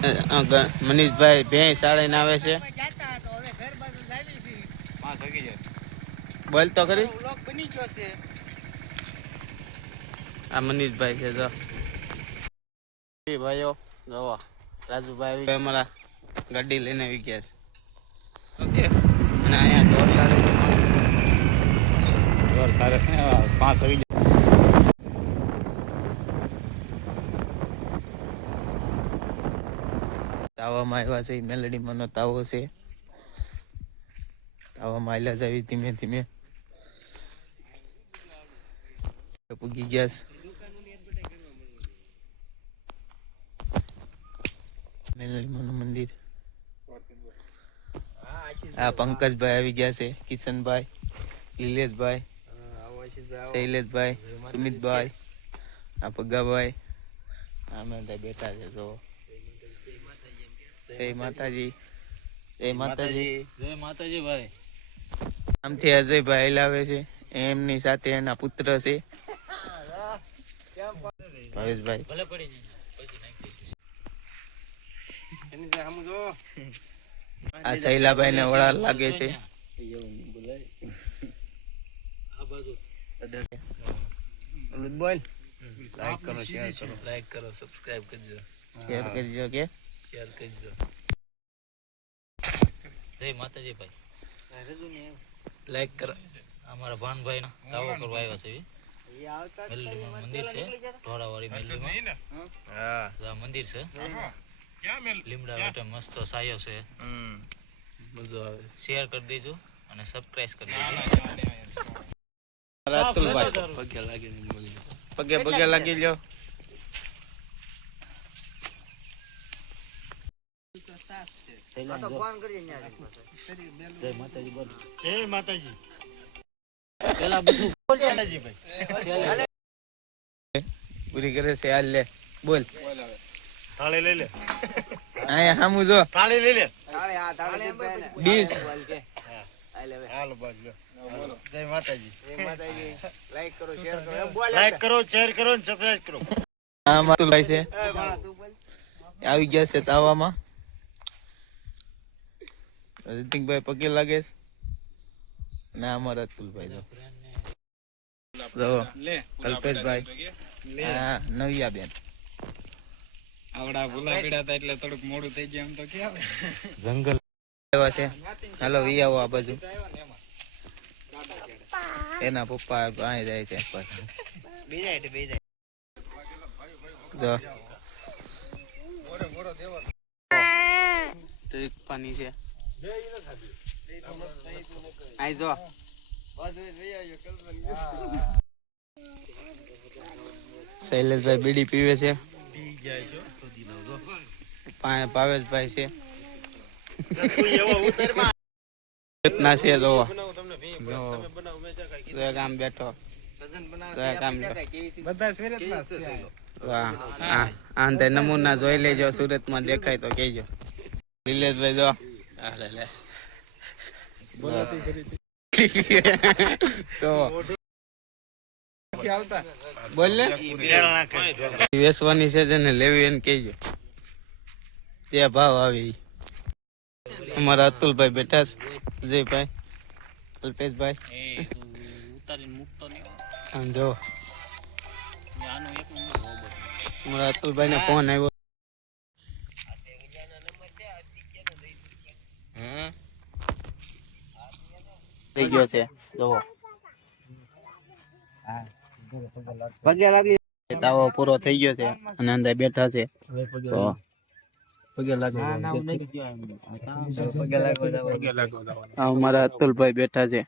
મનીષભાઈ ભેંસ સાળીને આવે છે. બોલ તો ખરી. આ મનીષભાઈ છે જો ભાઈઓ જોવો રાજુભાઈ અમારા ગાડી લઈને આવી ગયા છે. ઓકે અને અહીંયા ઢોર સારે 5 વાગી તાવામાં આવ્યા છે. મેલડીમાંનો તાવો છે. તાવામાં આયલા જાવી ધીમે ધીમે પૂગી ગયા છે. મેલડીમાંનું મંદિર. આ પંકજભાઈ આવી ગયા છે. કિશનભાઈ, લીલેશભાઈ, શૈલેષભાઈ, સુમિતભાઈ, આ પગાભાઈ, અમે બેઠા છે. જો જય માતાજી, જય માતાજી, જય માતાજી ભાઈ. આમથી અજયભાઈ લાવે છે. એમની સાથે એના પુત્ર છે ભાવેશભાઈ. આ શૈલાભાઈ ને વડા લાગે છે. લાઈક કરો, શેર કરો, લાઈક કરો, સબસ્ક્રાઇબ કરજો, શેર કરજો કે શેર કરજો. જય માતાજી ભાઈ. લાઈક કરો. અમારા ભાનભાઈ ના દાવો કરવા આવ્યા છે. મેલડીમાં મંદિર છે. ઢોરાવાળી મેલડીમાં. હા મંદિર છે. લીમડા વાટે મસ્ત સાયો છે. મજા આવે. શેર કરી દેજો અને સબસ્ક્રાઇબ કરી દેજો. રાતુલભાઈ પગે લાગી પગે લાગી લ્યો. જય માતાજી. પેલા બધું પૂરી કરે છે. હાલ લે બોલ. થાળી લઈ લે. આયા હામુ જો. થાળી લઈ લે. ડીશ. હાલ બાજ લે. જય માતાજી. જય માતાજી. લાઈક કરો, શેર કરો. લાઈક કરો, શેર કરો અને સબસ્ક્રાઇબ કરો. આ માતુલભાઈ છે. આવી ગયા છે તાવામાં. રીતિકભાઈ પગે લાગે છે. ના અમારા અતુલભાઈ જો કલ્પેશભાઈ, હા નવિયા બેન. આવડા ભૂલા પીડા હતા એટલે થોડુંક મોડું થઈ ગયું. એમ તો કે આવે જંગલ આવ્યા છે. હાલો વી આવો આ બાજુ. એના પપ્પા અહીં જાય છે. જો પાણી છે. આઈ જો શૈલેષભાઈ બીડી પીવે છે. ભાવેશભાઈ છે. ના છે જોવો આમ બેઠો નમૂના જોઈ લેજો. સુરતમાં દેખાય તો કહેજો. નિલેશભાઈ જો બોલ વેચવાની છે તેને લેવી એને કહેજો. તે ભાવ આવી. અમારા અતુલભાઈ બેઠા છે. અજયભાઈ, કલ્પેશભાઈ જો અમારા અતુલભાઈ ને ફોન આવ્યો. થઈ ગયો છે જોવો. પગે લાગી તાવો પૂરો થઈ ગયો છે અને અંદર બેઠા છે. તો પગે લાગો. અમારા અતુલભાઈ બેઠા છે.